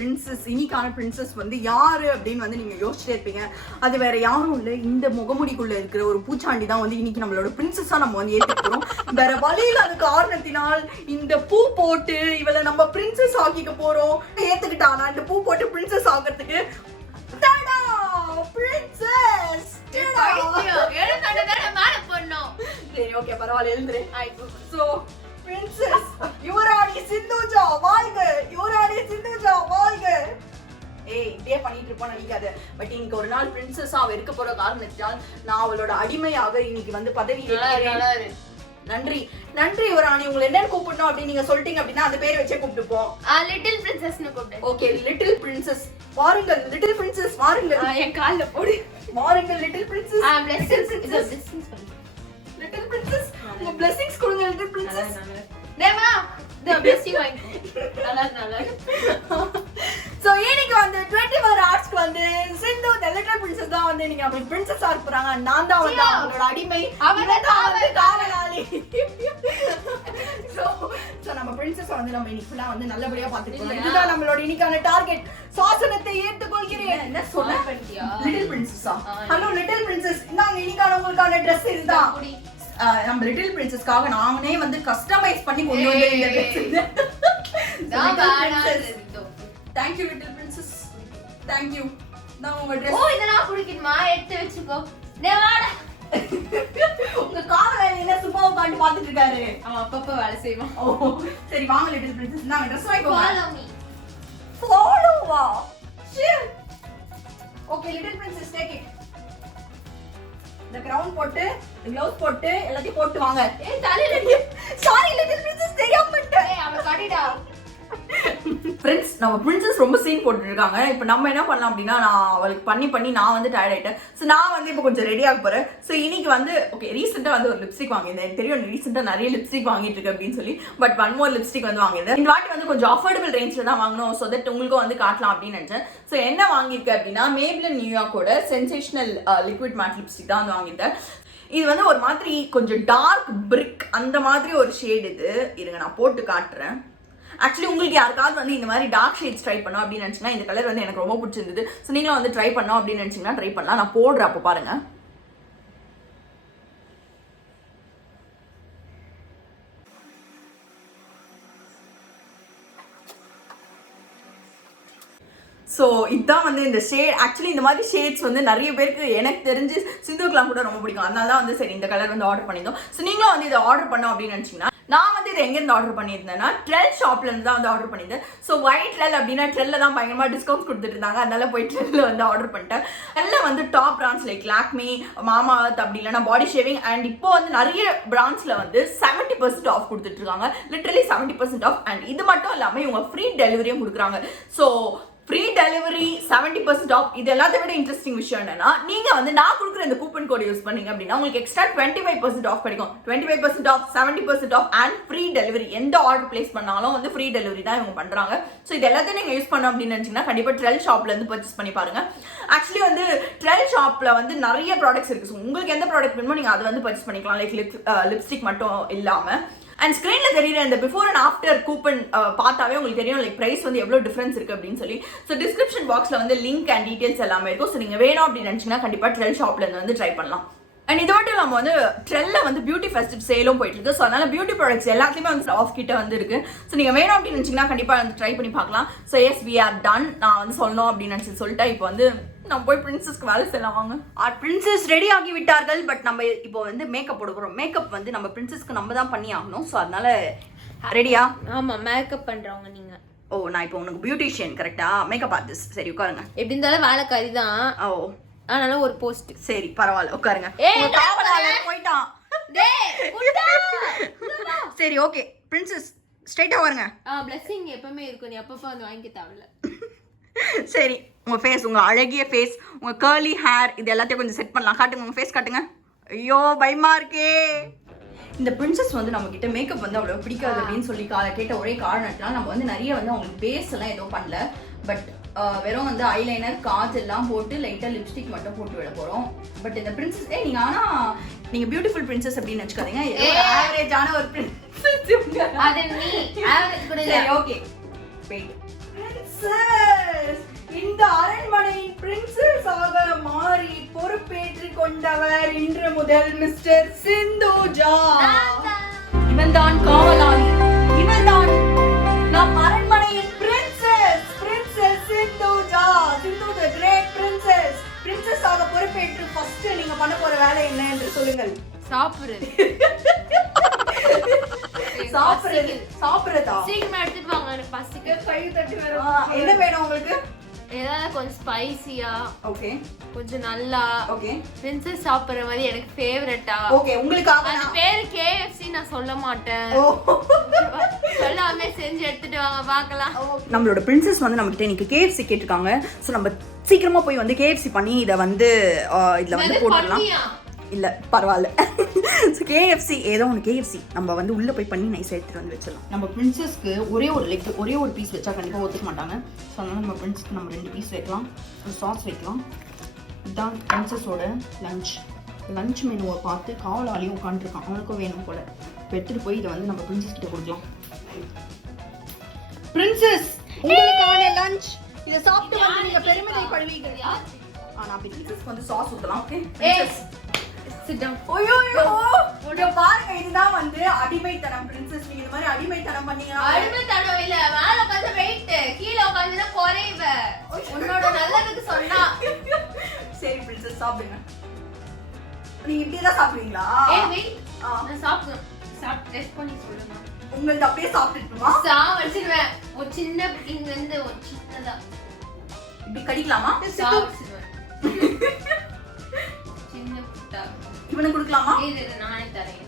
Princess, இன்னைக்கான princess வந்து யாரு அப்படின்னு வந்து நீங்க யோசிச்சுட்டே இருப்பீங்க. அது வேற யாரும் இல்லை, இந்த முகமுடிக்குள்ள இருக்கிற ஒரு பூச்சாண்டி தான் வந்து இன்னைக்கு நம்மளோட பிரின்சஸா நம்ம வந்து ஏற்றுக்கிறோம். வேற வழியில் அது காரணத்தினால் இந்த பூ போட்டு இவளை நம்ம பிரின்சஸ் ஆக்கிக்க போறோம். ஏத்துக்கிட்டானா இந்த பூ போட்டு பிரின்சஸ் ஆகிறதுக்கு? பிரின்சஸ் சரி ஓகே பரவாயில்ல எழுந்துரு. சோ பிரின்சஸ் யுவராணி சிந்துஜா வாழ்க, யுவராணி சிந்துஜா வாழ்க. ஏய் இப்படியே பண்ணிட்டு இருப்போம் நினைக்காத. பட் இன்னைக்கு ஒரு நாள் பிரின்சஸா இருக்க போற காரணத்தால் நான் அவளோட அடிமையாக இன்னைக்கு வந்து பதவி ஏற்கிறேன். நன்றி நன்றி யுவராணி. உங்களை என்னன்னு கூப்பிடணும் அப்படின்னு நீங்க சொல்லிட்டீங்க அப்படின்னா அந்த பேரை வச்சே கூப்பிட்டுப்போம். லிட்டில் பிரின்சஸ்னு கூப்பிடு. ஓகே லிட்டில் பிரின்சஸ் வாருங்கள். லிட்டில் பிரின்சஸ் வாருங்கள். என் கால்ல போடு. வாருங்கள் லிட்டில் பிரின்சஸ். பிளெஸிங்ஸ் இது பிளெஸிங்ஸ் சொல்லு. லிட்டில் பிரின்சஸ் உங்க பிளெஸிங்ஸ் கொடுங்க little princess. Deva the blessing வாங்கிக்கோ. நல்லா சோ இன்னைக்கு வந்து 24 ஹவர்ஸ்க்கு வந்து சிந்து தி லிட்டில் பிரின்சஸ் தான் வந்து நீங்க அப்படி பிரின்சஸ் ஆக போறாங்க. நான் தான் வந்து அவங்களோட அடிமை, அவன் தான் வந்து காவலாளி. சோ நம்ம பிரின்சஸ் வந்து நம்ம இன்னைக்கு ஃபுல்லா வந்து நல்லபடியா பாத்துக்கலாம். இதுதான் நம்மளோட இன்னைக்கான டார்கெட். சாசனத்தை ஏற்றுக்கொள்கிறேன். என்ன சொல்ல பண்ணியா லிட்டில் பிரின்சஸா? ஹலோ லிட்டில் பிரின்சஸ், இந்தாங்க இன்னைக்கான உங்களுக்கான Dress இதுதான். நம்ம லிட்டில் பிரின்சஸ்க்காக நானே வந்து கஸ்டமைஸ் பண்ணி கொண்டு வந்த இந்த Dress இது. Thank you little princess. Thank you. நான் உங்க Dress. ஓ இத நான் குடிக்கணுமா? எடுத்து வெச்சுக்கோ. டேவாடா. உங்க கால வேலை என்ன சும்மா உட்கார்ந்து பாத்துட்டு இருக்காரு. அவன் அப்பப்ப வேலை செய்வான். ஓ சரி வாங்க லிட்டில் பிரின்சஸ், நான் Dress வாங்கிக்கோங்க. Follow me. Follow வா. Shit. Okay little princess take it. இந்த crown போட்டு, gloves போட்டு எல்லாத்தையும் போட்டு வாங்க. ஏய் தலையில sorry little princess தெரியாம பண்ணிட்டேன். ஏய் அவ கடிடா. ஃப்ரெண்ட்ஸ் நம்ம பிரின்சஸ் ரொம்ப சீன் போட்டுட்டு இருக்காங்க. இப்போ நம்ம என்ன பண்ணலாம் அப்படின்னா, நான் அவளுக்கு பண்ணி நான் வந்து டயர்ட் ஆயிட்டேன். ஸோ நான் வந்து இப்போ கொஞ்சம் ரெடி ஆக போறேன். ஸோ இன்னைக்கு வந்து ஓகே ரீசெண்டாக வந்து ஒரு லிப்ஸ்டிக் வாங்கியிருந்தேன். எனக்கு தெரியும் ரீசெண்டாக நிறைய லிப்ஸ்டிக் வாங்கிட்டு இருக்கு அப்படின்னு சொல்லி. பட் 1 more லிப்ஸ்டிக் வந்து வாங்கியிருந்தேன். இந்த வாட்டி வந்து கொஞ்சம் அஃபோர்டபுள் ரேஞ்சில் தான் வாங்கணும். ஸோ தட் உங்களுக்கும் வந்து காட்டலாம் அப்படின்னு நினைச்சேன். ஸோ என்ன வாங்கியிருக்கேன் அப்படின்னா, மேப்ளின் நியூயார்க்கோட சென்சேஷனல் லிக்விட் மேட் லிப்ஸ்டிக் தான் வந்து வாங்கியிருக்கேன். இது வந்து ஒரு மாதிரி கொஞ்சம் டார்க் பிரிக் அந்த மாதிரி ஒரு ஷேட். இது இருங்க நான் போட்டு காட்டுறேன். ஆக்சுவலி உங்களுக்கு யாருக்காவது வந்து இந்த மாதிரி டார்க் ஷேட்ஸ் ட்ரை பண்ணோம் அப்படின்னு நினச்சிங்கன்னா, இந்த கலர் வந்து எனக்கு ரொம்ப பிடிச்சிருந்தது. ஸோ நீங்களும் வந்து ட்ரை பண்ணோம் அப்படின்னு நினச்சிங்கன்னா ட்ரை பண்ணலாம். நான் போடுறேன் அப்போ பாருங்க. ஸோ இதுதான் வந்து இந்த ஷேட். ஆக்சுவலி இந்த மாதிரி ஷேட்ஸ் வந்து நிறைய பேருக்கு எனக்கு தெரிஞ்சு சிந்துக்கெலாம் கூட ரொம்ப பிடிக்கும். அதனால தான் வந்து சரி இந்த கலர் வந்து ஆர்டர் பண்ணியிருந்தோம். ஸோ நீங்களும் வந்து இதை ஆர்டர் பண்ணோம் அப்படின்னு நினச்சிங்கன்னா, நான் வந்து இதை எங்கேருந்து ஆர்டர் பண்ணியிருந்தேன்னா ட்ரெல் ஷாப்லேருந்து தான் வந்து ஆர்டர் பண்ணியிருந்தேன். ஸோ ஒயிட் ட்ரெல் அப்படின்னா ட்ரெல்ல தான் பயங்கரமாக டிஸ்கவுண்ட்ஸ் கொடுத்துட்டு இருந்தாங்க. அதனால போய் ட்ரெல்ல வந்து ஆர்டர் பண்ணிட்டேன். ட்ரெல்ல வந்து டாப் பிராண்ட்ஸ் லைக் லாக்மி, மாமா அர்த் அப்படி இல்லைனா பாடி ஷேவிங் அண்ட் இப்போ வந்து நிறைய பிராண்ட்ஸில் வந்து 70% ஆஃப் கொடுத்துட்டு இருக்காங்க. Literally 70% off. அண்ட் இது மட்டும் இல்லாமல் இவங்க ஃப்ரீ டெலிவரியும் கொடுக்குறாங்க. So free delivery 70% off. இது எல்லாத்தையும் விட இன்ட்ரெஸ்டிங் விஷயம் என்னன்னா, நீங்க வந்து நான் கொடுக்குற இந்த கூப்பன் கோட் யூஸ் பண்ணீங்க அப்படின்னா உங்களுக்கு எக்ஸ்ட்ரா 25% ஆஃப் கிடைக்கும். 25% off, 70% off and free delivery. எந்த ஆர்டர் பிளேஸ் பண்ணாலும் வந்து ஃப்ரீ டெலிவரி தான் இவங்க பண்றாங்க. ஸோ இது எல்லாத்தையும் நீங்க யூஸ் பண்ணோம் அப்படின்னு நினைச்சீங்கன்னா கண்டிப்பா ட்ரெல் ஷாப்ல இருந்து பர்ச்சேஸ் பண்ணி பாருங்க. ஆக்சுவலி வந்து ட்ரெல் ஷாப்ல வந்து நிறைய ப்ராடக்ட்ஸ் இருக்கு. ஸோ உங்களுக்கு எந்த ப்ராடக்ட் வேணுமோ நீங்க அதை வந்து பர்ச்சேஸ் பண்ணிக்கலாம். லைக் லிப்ஸ்டிக் மட்டும் இல்லாம. அண்ட் ஸ்க்ரீனில் தெரியுற இந்த பிஃபோர் அண்ட் ஆஃப்டர் கூப்பன் பார்த்தாவே உங்களுக்கு தெரியும் லைக் ப்ரைஸ் வந்து எவ்வளோ டிஃப்ரென்ஸ் இருக்குது அப்படின்னு சொல்லி. ஸோ டிஸ்கிரிப்ஷன் பாக்ஸில் வந்து லிங்க் அண்ட் டீட்டெயில்ஸ் எல்லாமே இருக்கும். ஸோ நீங்கள் வேணும் அப்படின்னு நினச்சிங்கன்னா கண்டிப்பாக ட்ரெல் ஷாப்லேருந்து வந்து ட்ரை பண்ணலாம். அண்ட் இது மட்டும் நம்ம வந்து ட்ரெல்ல வந்து பியூட்டி ஃபெஸ்டிவ் சேலும் போயிட்டு இருக்கு. ஸோ அதனால பியூட்டி ப்ராடக்ட்ஸ் எல்லாத்துலேயுமே வந்து ஆஃப் கிட்ட வந்து இருக்கு. ஸோ நீங்கள் வேணும் அப்படின்னு நினச்சிங்கன்னா கண்டிப்பாக வந்து ட்ரை பண்ணி பார்க்கலாம். So yes we are done. நான் வந்து சொல்லணும் அப்படின்னு சொல்லிட்டேன். இப்போ வந்து நம்ம போய் பிரின்சஸ்க்கு வேலை செய்யலாம் வாங்க. பிரின்சஸ் ரெடி ஆகி விட்டார்கள். பட் நம்ம இப்போ வந்து மேக்கப் போட போகிறோம். மேக்கப் வந்து நம்ம பிரின்சஸ்க்கு நம்ம தான் பண்ணி ஆகணும். ஸோ அதனால ரெடியா? ஆமாம் மேக்கப் பண்ணுறவங்க நீங்கள். ஓ நான் இப்போ உனக்கு பியூட்டிஷியன் கரெக்டா? Makeup artist. சரி உட்காருங்க. எப்படி இருந்தாலும் வேலைக்காரி தான். ஓ அதனால ஒரு போஸ்ட். சரி பரவாயில்ல உட்காருங்க. போயிட்டான். சரி ஓகே பிரின்சஸ் ஸ்ட்ரைட்டா வருங்க. பிளெஸிங் எப்பவுமே இருக்கும். நீ அப்பப்போ வந்து வாங்கிக்க தேவையில்ல. சரி உங்க ஃபேஸ், உங்க அழகிய ஃபேஸ், உங்க கர்லி ஹேர் இது எல்லாத்தையும் கொஞ்சம் செட் பண்ணலாம். காட்டுங்க உங்க ஃபேஸ் காட்டுங்க. ஐயோ பயமா இருக்கே. இந்த பிரின்சஸ் வந்து நம்ம கிட்ட மேக்கப் வந்து அவ்வளவு பிடிக்காது அப்படின்னு சொல்லி கேட்ட ஒரே காரணத்தினால நம்ம வந்து நிறைய வந்து அவங்களுக்கு பேஸ் எல்லாம் எதுவும் பண்ணல. பட் வெறும் வந்து ஐலைனர் காஜெல்லாம் போட்டு லைட்டாக லிப்ஸ்டிக் மட்டும் போட்டு விட போகிறோம். பட் இந்த பிரின்சஸ் நீங்கள் ஆனால் நீங்கள் பியூட்டிஃபுல் பிரின்சஸ் அப்படின்னு வச்சுக்காதீங்க. ஆவரேஜான ஒரு பிரின்சஸ். அது நீ ஆவரேஜ் கூட இல்லை. Okay wait. பிரின்சஸ், இந்த அரண்மனையின் பிரின்சஸ் ஆக மாறி பொறுப்பேற்றுக் கொண்டவர் இன்று முதல் மிஸ்டர் சிந்துஜா. இவன்தான் காவலாளி, இவன்தான் நம் அரண்மனையின் பிரின்சஸ், பிரின்சஸ் சிந்துஜா. சிந்து தி கிரேட் பிரின்சஸ். பிரின்சஸ் ஆக பொறுப்பேற்று ஃபர்ஸ்ட் நீங்க பண்ண போற வேலை என்ன என்று சொல்லுங்கள். சாப்பிடுறது. சாப்பிடுறது. சாப்பிடுறதா? சீக்கிரமா எடுத்துட்டு வாங்க, எனக்கு பசிக்கு. கை தட்டி வர. என்ன வேணும் உங்களுக்கு? ஏதாவது கொஞ்சம் ஸ்பைசியா, ஓகே, கொஞ்சம் நல்லா, ஓகே, பிரின்சஸ் சாப்பிடுற மாதிரி எனக்கு ஃபேவரட்டா. ஓகே, உங்களுக்காக அது பேரு KFC நான் சொல்ல மாட்டேன். சொல்லாமே செஞ்சு எடுத்துட்டு வாங்க பார்க்கலாம். நம்மளோட பிரின்சஸ் வந்து நம்ம கிட்ட இன்னைக்கு KFC கேட்டிருக்காங்க. சோ நம்ம சீக்கிரமா போய் வந்து KFC பண்ணி இத வந்து இதுல வந்து போட்டுடலாம். இல்ல பரவாயில்ல. KFC ஏதோ ஒன்று KFC நம்ம வந்து உள்ள போய் பண்ணி நைஸா எடுத்துட்டு வந்து வச்சிடலாம். நம்ம பிரின்சஸ்க்கு ஒரே ஒரு லெக், ஒரே ஒரு பீஸ் வச்சா கண்டிப்பா ஒத்துக்க மாட்டாங்க. ஸோ அதனால நம்ம பிரின்சஸ்க்கு நம்ம 2 பீஸ் வைக்கலாம், ஒரு சாஸ் வைக்கலாம். இதுதான் பிரின்சஸோட லஞ்ச் மெனுவை பார்த்து காவலாளியும் உட்காந்துருக்கான். அவனுக்கும் வேணும் போல. எடுத்துட்டு போய் இதை வந்து நம்ம பிரின்சஸ் கிட்ட கொடுக்கலாம். பிரின்சஸ், உங்களுக்கான லஞ்ச். இதை சாப்பிட்டு வந்து நீங்க பெருமிதை கொள்வீங்க. நான் பிரின்சஸ்க்கு வந்து சாஸ் ஊத்தலாம். Okay princess, sit down. ஓயோயோ, இங்க பாருங்க, இதுதான் வந்து அடிமைத்தனம். பிரின்சஸ், நீங்க இந்த மாதிரி அடிமைத்தனம் பண்ணீங்கன்னா அடிமைத்தனம் இல்ல, மேல உட்கார்ந்து வெயிட், கீழ உட்கார்ந்துனா குறைவ. உன்னோட நல்லதுக்கு சொன்னா. சரி பிரின்சஸ், சாப்பிடுங்க. நீங்க இப்படியே தான் சாப்பிடுவீங்களா? வெயிட், நான் சாப்பிடுறேன். சாப்பிட்டு டெஸ்ட் பண்ணி சொல்லுங்க. உங்களுக்கு அப்படியே சாப்பிட்டுட்டுமா? வச்சிருவேன். ஒரு சின்ன இங்க இருந்து ஒரு சின்னதா இப்படி கடிக்கலாமா? வச்சிருவேன். சின்ன புட்டா. இவனுக்கு கொடுக்கலாமா? இது நானே தரேன்.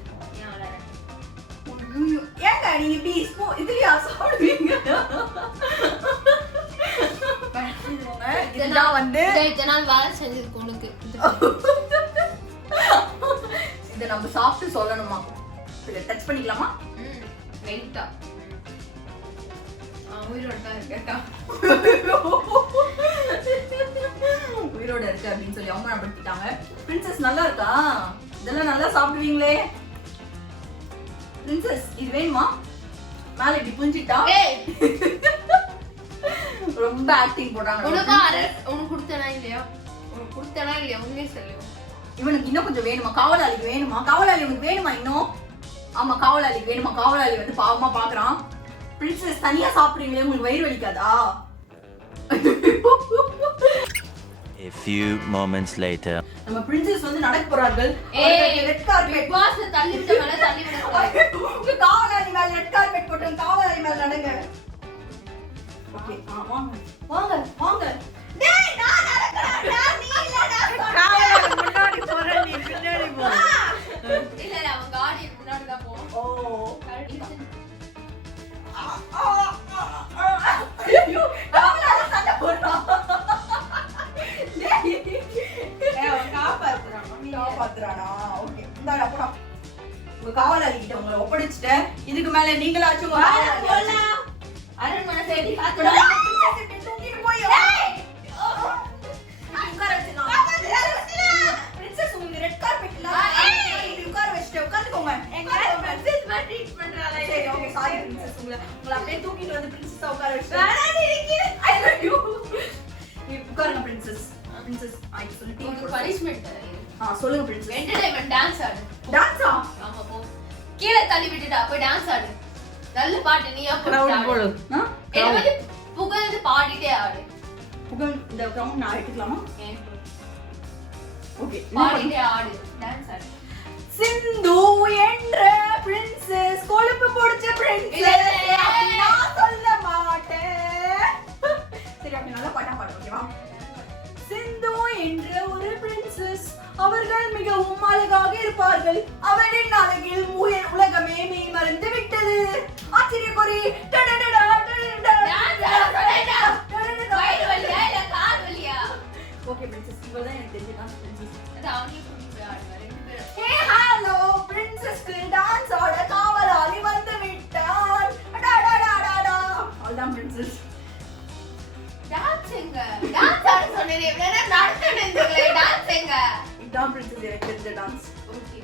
ஏங்க நீங்க இப்படி இதுலயா சாப்பிடுவீங்க? இதெல்லாம் வந்து இதனால் வேலை செஞ்சிருக்கு உனக்கு. இதை நம்ம சாப்பிட்டு சொல்லணுமா? இதை டச் பண்ணிக்கலாமா? வெயிட்டா உயிரோட இருக்கா? உயிரோட இருக்கு அப்படின்னு சொல்லி அவமானப்படுத்திட்டாங்க. பிரின்சஸ் நல்லா இருக்கா? இதெல்லாம் நல்லா சாப்பிடுவீங்களே. பிரின்சஸ், இது வேணுமா? மேல இப்படி புஞ்சிட்டா ரொம்ப ஆக்டிங் போடுறாங்க. உனக்கு கொடுத்தனா இல்லையா? உனக்கு கொடுத்தனா இல்லையா? உண்மையே சொல்லு. இவனுக்கு இன்னும் கொஞ்சம் வேணுமா? காவலாளிக்கு வேணுமா? காவலாளி உனக்கு வேணுமா இன்னும்? ஆமா, காவலாளிக்கு வேணுமா? காவலாளி வந்து பாவமா பாக்குறான். பிரின்சஸ், தனியா சாப்பிடுறீங்களே, உங்களுக்கு வயிறு வலிக்காதா? A few moments later. நம்ம பிரின்சஸ் வந்து நடக்க போறார்கள். ரெட் கார்பெட் வாசல தள்ளி விட்ட மேல தள்ளி விட. உங்க காவலாளி மேல ரெட் கார்பெட் போட்டு காவலாளி மேல நடங்க. ஓகே, வாங்க வாங்க வாங்க. டேய், நான் நடக்கறேன். நீ இல்லடா. காவலாளி முன்னாடி போற, நீ பின்னாடி போ. இல்ல அவன் காடி முன்னாடி தான் போ. ஓ, ஐயோ, காவலாளி சண்டை போடுறான். காப்பாத்துறானா? ஓகே, இந்தாடா போடா. உங்க காவலாளி கிட்ட உங்களை ஒப்படைச்சிட்டேன். இதுக்கு மேல நீங்களாச்சும் அரண்மனை சைடு தூக்கிட்டு போய் உட்கார வச்சுக்கலாம். பிரின்சஸ், உங்களுக்கு ரெட் கார்பெட் இல்ல, உட்கார வச்சுட்டு உட்காந்துக்கோங்க. பிரின்சஸ் மாதிரி ட்ரீட் பண்றாளே. சரி, ஓகே, சாரி பிரின்சஸ். உங்களை அப்படியே தூக்கிட்டு வந்து பிரின்சஸ் உட்கார வச்சுட்டேன். ஐயோ, நீ உட்காருங்க பிரின்சஸ். பிரின்சஸ், ஐ சொல்லி உங்களுக்கு பனிஷ்மென்ட் தரேன். சொல்லுங்க பிரின்சஸ். என்டர்டெயின்மென்ட் டான்ஸ் ஆடு. டான்ஸா? ஆமா, போ. கீழ தள்ளி விட்டுடா, போய் டான்ஸ் ஆடு. நல்ல பாட்டு நீயா போடு. என்ன வந்து புகழ்ந்து பாடிட்டே ஆடு. புகழ் இந்த கிரவுண்ட் நான் எடுத்துக்கலாமா? ஓகே, பாடிட்டே ஆடு, டான்ஸ் ஆடு. சிந்து என்ற பிரின்சஸ், கொழுப்பு பிடிச்ச பிரின்சஸ், நான் சொல்ல மாட்டேன். சரி, அப்படி நல்லா பாட்டா பாடு, ஓகேவா? சிந்து என்ற ஒரு பிரின்சஸ், அவர்கள் மிகவும் அழகாக இருப்பார்கள். அவரின் அழகில் உலகமே மீன் மறந்து விட்டது. ஆச்சரியக்குறி. வயிறு வலியா இல்ல கால் வலியா? ஓகே பிரின்சஸ், இவதான் எனக்கு தெரிஞ்சதான் பிரின்சஸ். அது அவனே கூட்டிட்டு ஆடுவா ரெண்டு பேரும். ஹே ஹலோ, பிரின்சஸ்க்கு டான்ஸ் ஆட காவலாளி வந்து விட்டார். அடடடடடா. அதான் பிரின்சஸ். டான்ஸ் எங்க? டான்ஸ் ஆட சொன்னேனே, வேற நடந்து நின்றீங்களே, டான்ஸ் எங்க? இதான் பிரின்சஸ் எனக்கு தெரிஞ்ச டான்ஸ். ஓகே.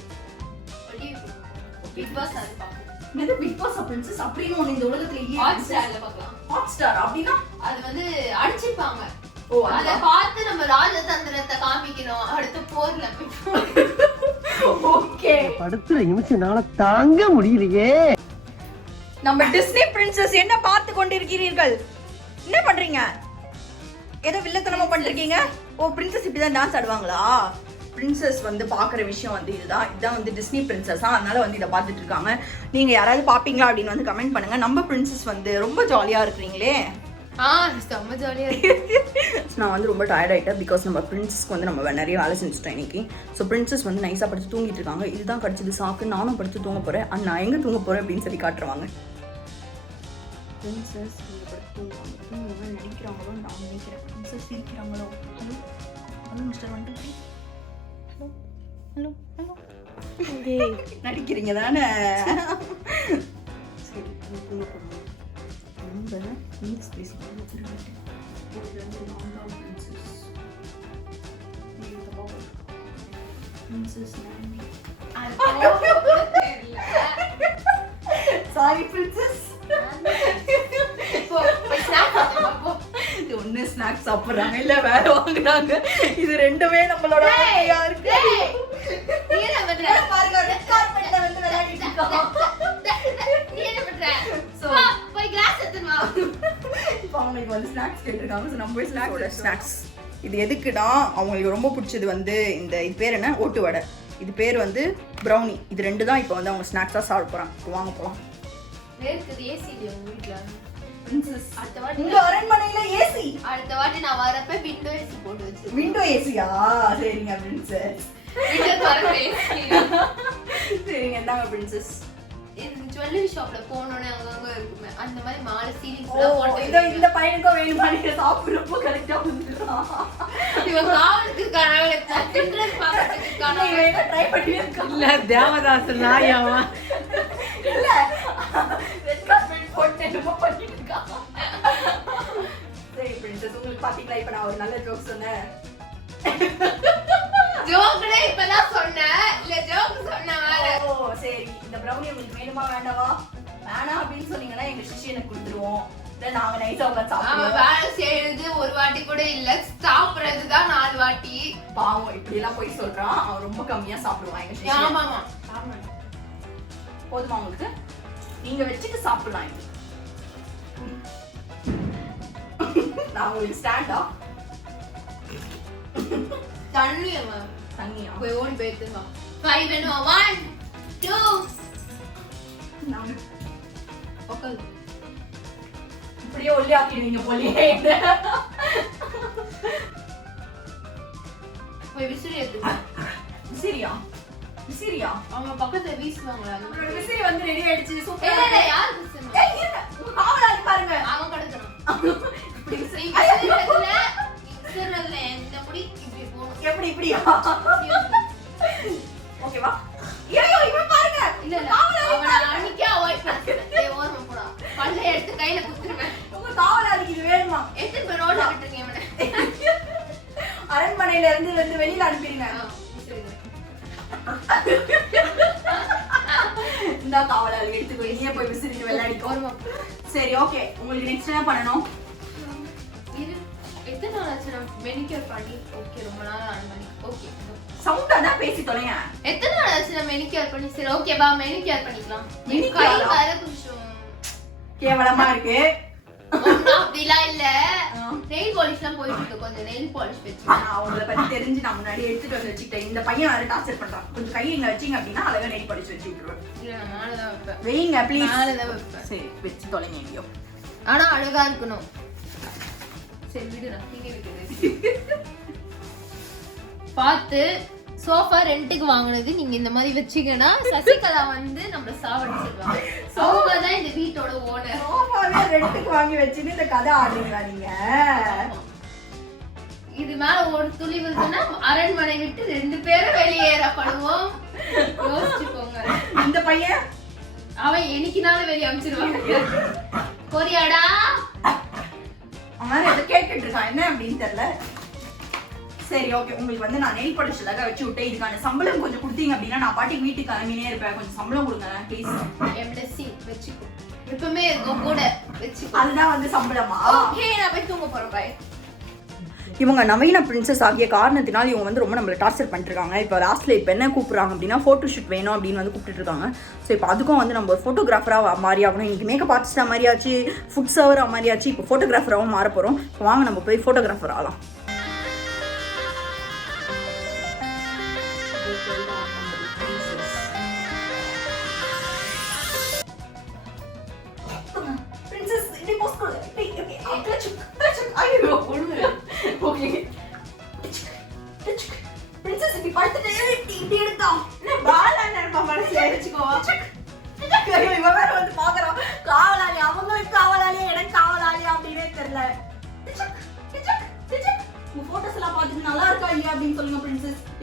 பிக் பாஸ் அது பாக்கலாம். இது பிக் பாஸ் பிரின்சஸ் அப்படின்னு ஒண்ணு இந்த உலகத்துல இல்லையே. ஹாட் ஸ்டார்ல பார்க்கலாம். ஹாட் ஸ்டார் அப்படினா அது வந்து அடிச்சுப்பாங்க. ஓ அத பார்த்து நம்ம ராஜதந்திரத்தை காமிக்கணும் அடுத்த போர்ல. ஓகே. படுத்துற நிமிஷம்னால தாங்க முடியலையே. நம்ம டிஸ்னி பிரின்சஸ் என்ன பார்த்து கொண்டிருக்கிறீர்கள்? என்ன பண்றீங்க? ஏதோ வில்லத்தனமா பண்ணிருக்கீங்க. ஓ பிரின்சஸ் இப்படிதான் டான்ஸ் ஆடுவாங்களா? பிரின்சஸ் வந்து பாக்குற விஷயம் வந்து இதுதான் வந்து டிஸ்னி பிரின்சஸா, அதனால வந்து இதை பார்த்துட்டு இருக்காங்க. நீங்க யாராவது பாப்பீங்களா அப்படின்னு வந்து கமெண்ட் பண்ணுங்க. நம்ம பிரின்சஸ் வந்து ரொம்ப ஜாலியா இருக்கிறீங்களே. செம்ம ஜாலியா இருக்கு. நான் வந்து ரொம்ப டயர்ட் ஆகிட்டேன். பிகாஸ் நம்ம பிரின்சஸ்க்கு வந்து நம்ம நிறைய வேலை செஞ்சுட்டோம் இன்னைக்கு. ஸோ பிரின்சஸ் வந்து நைஸாக படுத்து தூங்கிட்டு இருக்காங்க. இதுதான் கிடச்சது சாக்கு. நானும் படுத்து தூங்க போகிறேன். நான் எங்கே தூங்க போகிறேன் அப்படின்னு சொல்லி காட்டுருவாங்க. பிரின்சஸ் படுத்து தூங்குவாங்க நடிக்கிறாங்களோ நான் நினைக்கிறேன். பிரின்சஸ் சிரிக்கிறாங்களோ? ஹலோ ஹலோ மிஸ்டர் வந்துட்டு. ஹலோ ஹலோ ஹலோ நடிக்கிறீங்க தானே? சரி தூங்க போகிறோம். ரொம்ப இந்த ஸ்பேஸ் சாரி பிரின்சஸ். ஒன்னு ஸ்நாக்ஸ் சாப்பிடுறாங்க இல்ல வேற வாங்குறாங்க. இது ரெண்டுமே நம்மளோட ஆசையா இருக்கு. பாருங்க ரெட் கார்பெட்ல வந்து விளையாடிட்டு இருக்கோம். அவங்களுக்கு வந்து ஸ்நாக்ஸ் கேட்டிருக்காங்க. ஸோ நம்ம போய் ஸ்நாக்ஸ் இது எதுக்குன்னா அவங்களுக்கு ரொம்ப பிடிச்சது வந்து இது பேர் என்ன, ஓட்டு வடை. இது பேர் வந்து ப்ரௌனி. இது ரெண்டு தான் இப்போ வந்து அவங்க ஸ்நாக்ஸாக சாப்பிட போகிறாங்க. இப்போ வாங்க போகலாம். உங்க அரண்மனையில ஏசி? அடுத்த வாட்டி நான் வரப்ப விண்டோ ஏசி போட்டு வச்சு. Window Asia? சரிங்க பிரின்சஸ். சரிங்க இந்தாங்க பிரின்சஸ். ஜுவல்லரி ஷாப்ல போனோனே அங்கங்க இருக்குமே அந்த மாதிரி மாலை சீலிங்ஸ் இந்த பையனுக்கும் வேணுமா? நீங்க சாப்பிடுறப்போ கரெக்டா வந்துடுறான். இவன் காவலுக்கு இருக்கான திண்டல் பாக்கிறதுக்கு இருக்கான இவன் ட்ரை பண்ணி இருக்கான். இல்ல தேவதாஸ் நாயாவா? இல்ல ரெட் கார்பெட் போட்டு என்னமோ பண்ணிட்டு இருக்கான். சரி பிரின்சஸ் உங்களுக்கு பாத்தீங்களா இப்ப நான் ஒரு நல்ல ஜோக் சொன்னேன். ஜோக்னே இப்பதான் சொன்னேன். இல்ல ஜோக் சொன்ன வேற. ஓ சரி இந்த ப்ரௌனி உங்களுக்கு வேணுமா வேண்டாவா? வேணாம் அப்படின்னு சொன்னீங்கன்னா எங்க சிஷியனுக்கு கொடுத்துருவோம். இல்ல நாங்க நைஸா உட்கார்ந்து சாப்பிடுவோம். வேலை செய்யறது ஒரு வாட்டி கூட இல்ல, சாப்பிடுறதுதான் 4 வாட்டி. பாவம் இப்படி எல்லாம் போய் சொல்றான். அவன் ரொம்ப கம்மியா சாப்பிடுவான் எங்க சிஷியன். ஆமாமா போதுமா உங்களுக்கு? நீங்க வச்சுட்டு சாப்பிடலாம். இது நான் உங்களுக்கு ஸ்டாண்டா தண்ணியா போய் ஓடி போயிட்டுமா 5 வேணும். 1 2 ஓகே இப்படியே ஒல்லி ஆக்கிடுவீங்க போலியே. போய் விசிறி எடுத்து. விசிறியா? விசிறியா? அவங்க பக்கத்துல வீசுவாங்க. உங்களோட விசிறி வந்து ரெடி ஆயிடுச்சு. சூப்பரா. இல்ல யார் விசிறணும்? ஏய் இருங்க. உங்க காவலாளி பாருங்க. அவன் கடக்கணும். இப்படி விசிறி விசிறதுல இந்த முடி இப்படி போணும். எப்படி இப்படியா? ஓகேவா? ஐயோ இவன் பாருங்க. இல்ல இல்ல அவனை அன்னைக்கே அவாய்ட் பண்ணு. ஏய் ஓரமா போடா. பல்ல எடுத்து கையில குத்துறேன். உங்க காவலாளிக்கு இது வேணுமா? எத்தனை பேர் ரோட்ல விட்டுருக்கீங்க இவனை? அரண்மனையில இருந்து வந்து வெளியில அனுப்பிடுங்க. இந்த காவலாளி எடுத்துக்கோ. நீயே போய் விசிறிட்டு விளையாடிக்கோ. சரி ஓகே உங்களுக்கு நெக்ஸ்ட் என்ன பண்ணணும்? எத்தனை நாள் ஆச்சு நான் மெனிக்யூர் பண்ணி? ஓகே ரொம்ப நாள் ஆனது. ஓகே சவுண்டா தான் பேசி தொலைங்க. எத்தனை நாள் ஆச்சு நான் மெனிக்யூர் பண்ணி? சரி ஓகே பா மெனிக்யூர் பண்ணிக்கலாம். Manicure கை வேற கொஞ்சம் கேவலமா இருக்கு. ஒண்ணும் அப்படிலாம் இல்ல. நெயில் பாலிஷ்லாம் போயிட்டு இருக்கு. கொஞ்சம் நெயில் பாலிஷ் வெச்சு அவங்கள பத்தி தெரிஞ்சு நான் முன்னாடி எடுத்துட்டு வந்து வச்சுக்கிட்டேன். இந்த பையன் வேற டார்ச்சர் பண்றான். கொஞ்சம் கையை இங்க வச்சீங்க அப்படின்னா அழகா நெயில் பாலிஷ் வச்சு விட்டுருவேன். இல்ல நான் மேல தான் வைப்பேன். வைங்க ப்ளீஸ். மேல தான் வைப்பேன். சரி வெச்சு தொலைங்க எங்கயோ. ஆனா அழகா இருக்கணும். சரி விடு நான் இங்க வைக்கிறேன். பார்த்து சோஃபா ரெண்டுக்கு வாங்குனது நீங்க இந்த மாதிரி வச்சீங்கன்னா சசிகலா வந்து நம்ம சாவடிச்சிடுவாங்க. சோஃபா தான் இந்த வீட்டோட ஓனர். சோஃபாவே ரெண்டுக்கு வாங்கி வச்சிட்டு இந்த கதை ஆடுறீங்களா நீங்க? இது மேல ஒரு துளி விழுதுன்னா அரண்மனை விட்டு 2 பேரும் வெளியேறப்படுவோம். யோசிச்சுக்கோங்க. இந்த பையன் அவன் என்னைக்குனாலும் வெளியே அனுப்பிச்சிடுவாங்க. கொரியாடா அவன் எதை கேட்டுட்டு இருக்கான் என்ன அப்படின்னு தெரியல. சரி ஓகே, உங்களுக்கு வந்து நான் நெயில் பாலிஷ் எல்லாம் வச்சு விட்டேன். இதுக்கான சம்பளம் கொஞ்சம் கொடுத்தீங்க அப்படின்னா நான் பாட்டி வீட்டுக்கு கிளம்பினே இருப்பேன். கொஞ்சம் சம்பளம் கொடுங்க ப்ளீஸ். எம்எஸ்சி வெச்சுக்கோ, எப்பவுமே கூட வெச்சுக்கோ. அதுதான் வந்து சம்பளமா? ஓகே, நான் போய் தூங்க போறேன். பை. இவங்க நவீன பிரின்சஸ் ஆகிய காரணத்தினால் இவங்க வந்து ரொம்ப நம்மளை டார்ச்சர் பண்ணிருக்காங்க. இப்போ லாஸ்ட்டில் இப்போ என்ன கூப்பிட்றாங்க அப்படின்னா ஃபோட்டோ ஷூட் வேணும் அப்படின்னு வந்து கூப்பிட்டு இருக்காங்க. ஸோ இப்போ அதுக்கும் வந்து நம்ம ஃபோட்டோகிராஃபராக மாறி ஆகணும். இன்றைக்கி மேக்கப் ஆர்டிஸ்டாக மாதிரியாச்சு, ஃபுட் சர்வராக மாதிரியாச்சு, இப்போ ஃபோட்டோகிராஃபராகவும் மாற போகிறோம். வாங்க நம்ம போய் ஃபோட்டோகிராஃபர் ஆகலாம்.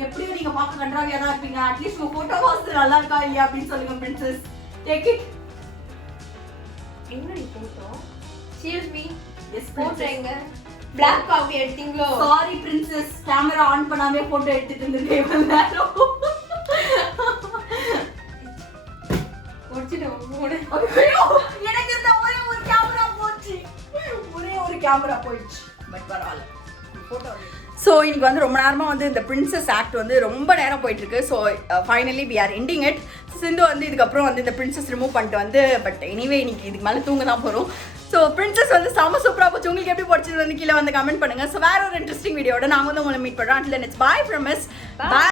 எப்படியும் நீங்க பார்க்க கன்றாவியா தான் இருப்பீங்க. அட்லீஸ்ட் உங்க போட்டோ வாஸ் நல்லா இருக்கா இல்லையா அப்படின்னு சொல்லுங்க பிரின்சஸ். Take it. என்னடி photo? Excuse me, yes photo எங்க? Black காப்பி எடுத்தீங்களோ? சாரி பிரின்சஸ், கேமரா ஆன் பண்ணாமே போட்டோ எடுத்துட்டு இருந்திருக்கேன் இவ்வளவு நேரம். ஐயோ, எனக்கு இந்த ஒரே ஒரு கேமரா போச்சு. ஒரே ஒரு கேமரா போயிடுச்சு. பட் பரவாயில்ல, போட்டோ. ஸோ இன்னைக்கு வந்து ரொம்ப நேரமாக வந்து இந்த பிரின்சஸ் ஆக்ட் வந்து ரொம்ப நேரம் போயிட்டுருக்கு. So finally we are ending it. Sindhu வந்து இதுக்கப்புறம் வந்து இந்த பிரின்சஸ் ரிமூவ் பண்ணிட்டு வந்து பட் எனிவே இன்னைக்கு இதுக்கு மேலே தூங்க தான் போகிறோம். ஸோ பிரின்சஸ் வந்து செம சூப்பராக போச்சு. உங்களுக்கு எப்படி பிடிச்சது வந்து கீழே வந்து கமெண்ட் பண்ணுங்கள். ஸோ வேற ஒரு இன்ட்ரெஸ்டிங் வீடியோட நாங்கள் வந்து உங்களை மீட் பண்ணுறோம். Until it's bye from miss bye.